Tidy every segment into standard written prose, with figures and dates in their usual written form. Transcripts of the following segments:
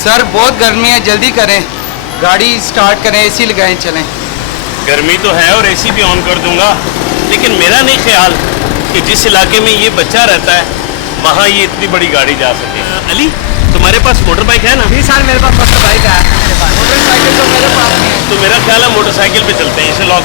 Sir बहुत गर्मी है, जल्दी करें, गाड़ी स्टार्ट करें, एसी लगाएं, चलें। गर्मी तो है और एसी भी ऑन कर दूंगा, लेकिन मेरा नहीं ख्याल कि जिस इलाके में ये बच्चा रहता है वहाँ ये इतनी बड़ी गाड़ी जा सके। अली, तुम्हारे पास मोटर बाइक है ना? जी सर, मेरे पास मोटर बाइक है। मोटरसाइकिल तो मेरे पास नहीं है। तो मेरा ख्याल है मोटरसाइकिल पे चलते हैं, इसे लॉक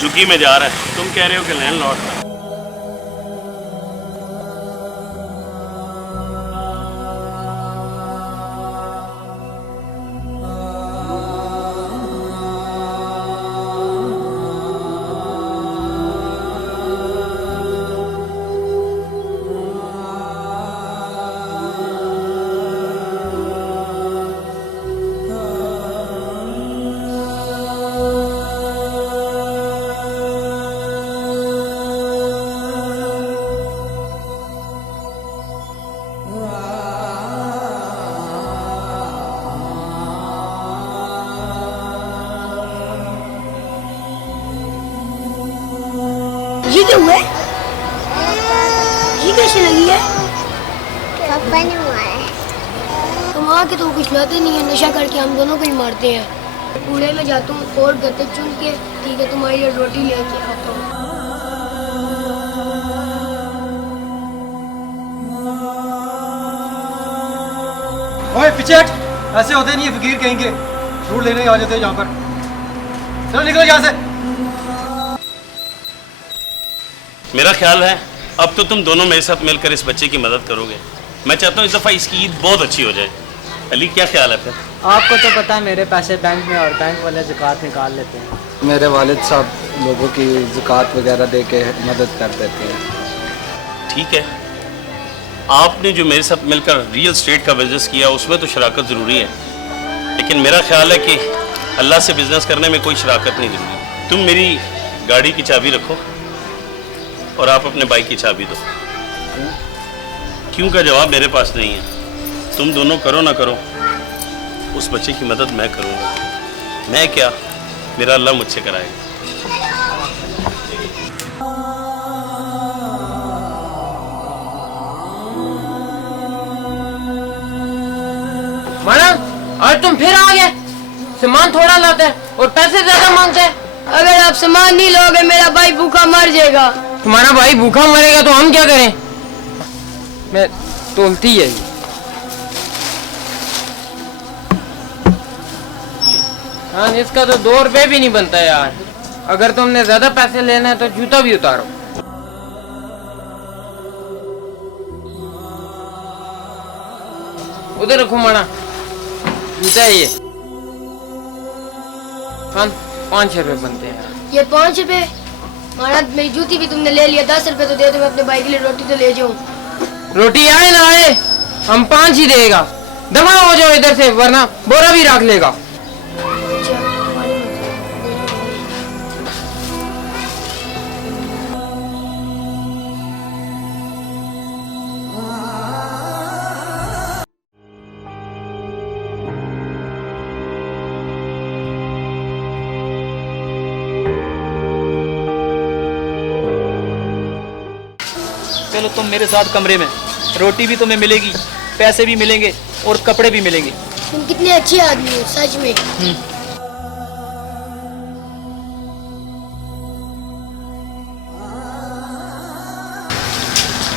झुकी में जा रहा है, तुम कह रहे हो कि लैंड लॉर्ड था। ये क्या हुआ है? ये कैसे लगी है? पापा ने मारा है। तुम आके तो कुछ लाते नहीं है, नशा करके हम दोनों को ही मारते हैं। कूड़े में जाता हूँ और गत्ते चुन के, ठीक है, तुम्हारी लिए रोटी लेके आता हूँ। ओए पीछे हट, ऐसे होते नहीं है फकीर कहीं के, फ्रूट लेने आ जाते हैं यहाँ पर। चलो निकलो यहाँ से। मेरा ख्याल है अब तो तुम दोनों मेरे साथ मिलकर इस बच्चे की मदद करोगे। मैं चाहता हूँ इस दफ़ा इसकी ईद बहुत अच्छी हो जाए। अली, क्या ख्याल है फिर? आपको तो पता है मेरे पैसे बैंक में और बैंक वाले ज़कात निकाल लेते हैं। मेरे वालिद साहब लोगों की ज़कात वगैरह दे के मदद कर देते हैं। ठीक है, आपने जो मेरे साथ मिलकर रियल एस्टेट का बिजनेस किया उसमें तो शराकत ज़रूरी है, लेकिन मेरा ख्याल है कि अल्लाह से बिजनेस करने में कोई शराकत नहीं ज़रूरी। तुम मेरी गाड़ी की चाबी रखो और आप अपने बाइक की चाबी दो। क्यों का जवाब मेरे पास नहीं है। तुम दोनों करो ना करो, उस बच्चे की मदद मैं करूंगा। मैं क्या, मेरा अल्लाह मुझसे कराएगा। माना, आज तुम फिर आ गए। सामान थोड़ा लाते हैं और पैसे ज्यादा मांगते हैं। अगर आप सामान नहीं लोगे मेरा भाई भूखा मर जाएगा। तुम्हारा भाई भूखा मरेगा तो हम क्या करें? मैं तोलती है। हाँ, इसका तो 2 रुपए भी नहीं बनता यार। अगर तुमने ज्यादा पैसे लेना है तो जूता भी उतारो। उधर रखो माना, जूता है ये। हाँ, 5 रुपए बनते हैं यार। ये 5 रुपए? महाराज मेरी जूती भी तुमने ले लिया, 10 रुपए तो दे दो, मैं अपने भाई के लिए रोटी तो ले जाऊं। रोटी आए ना आए, हम 5 ही देगा। दफा हो जाओ इधर से, वरना बोरा भी रख लेगा। चलो तुम मेरे साथ कमरे में, रोटी भी तुम्हें मिलेगी, पैसे भी मिलेंगे और कपड़े भी मिलेंगे। तुम कितने अच्छे आदमी हो सच में।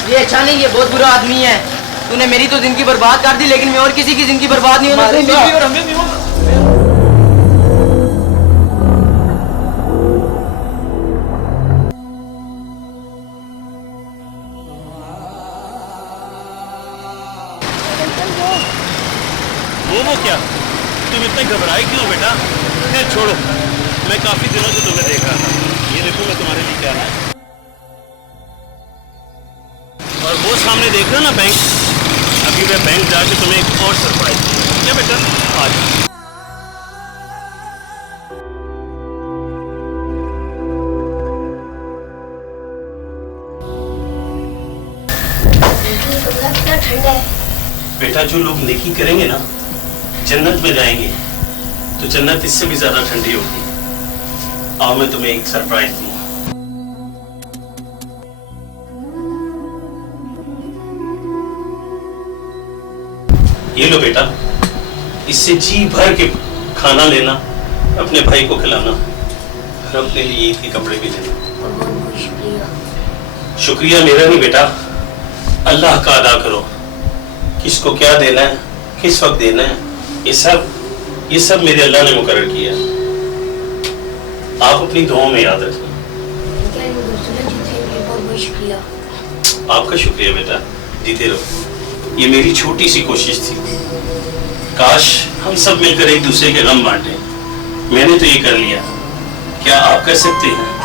ये अच्छा नहीं, ये बहुत बुरा आदमी है। तूने मेरी तो जिंदगी बर्बाद कर दी, लेकिन मैं और किसी की जिंदगी बर्बाद नहीं होना दूंगा। और हमें भी होगा। वो क्या, तुम इतने घबराए क्यों बेटा? खैर छोड़ो, मैं काफी दिनों से तुम्हें देख रहा था। ये देखो मैं तुम्हारे लिए क्या लाया। और वो सामने देख रहे हो ना बैंक, अभी मैं बैंक जाके तुम्हें एक और सरप्राइज दूंगा। क्या बेटा, आ जाओ। कितना ठंडा है। बेटा, जो लोग नेकी करेंगे ना, जन्नत में जाएंगे। तो जन्नत इससे भी ज्यादा ठंडी होगी। आओ मैं तुम्हें एक सरप्राइज दूंगा। ये लो बेटा, इससे जी भर के खाना लेना, अपने भाई को खिलाना और अपने लिए ईद के कपड़े भी लेना। बहुत बहुत शुक्रिया। शुक्रिया मेरा नहीं बेटा, अल्लाह का अदा करो। किसको क्या देना है, किस वक्त देना है, ये सब मेरे अल्लाह ने मुकर्रर किया। आप अपनी दुआओं में याद रखें। बहुत बहुत शुक्रिया। आपका शुक्रिया बेटा, जीते रहो। ये मेरी छोटी सी कोशिश थी। काश हम सब मिलकर एक दूसरे के गम बांटें। मैंने तो ये कर लिया, क्या आप कर सकते हैं?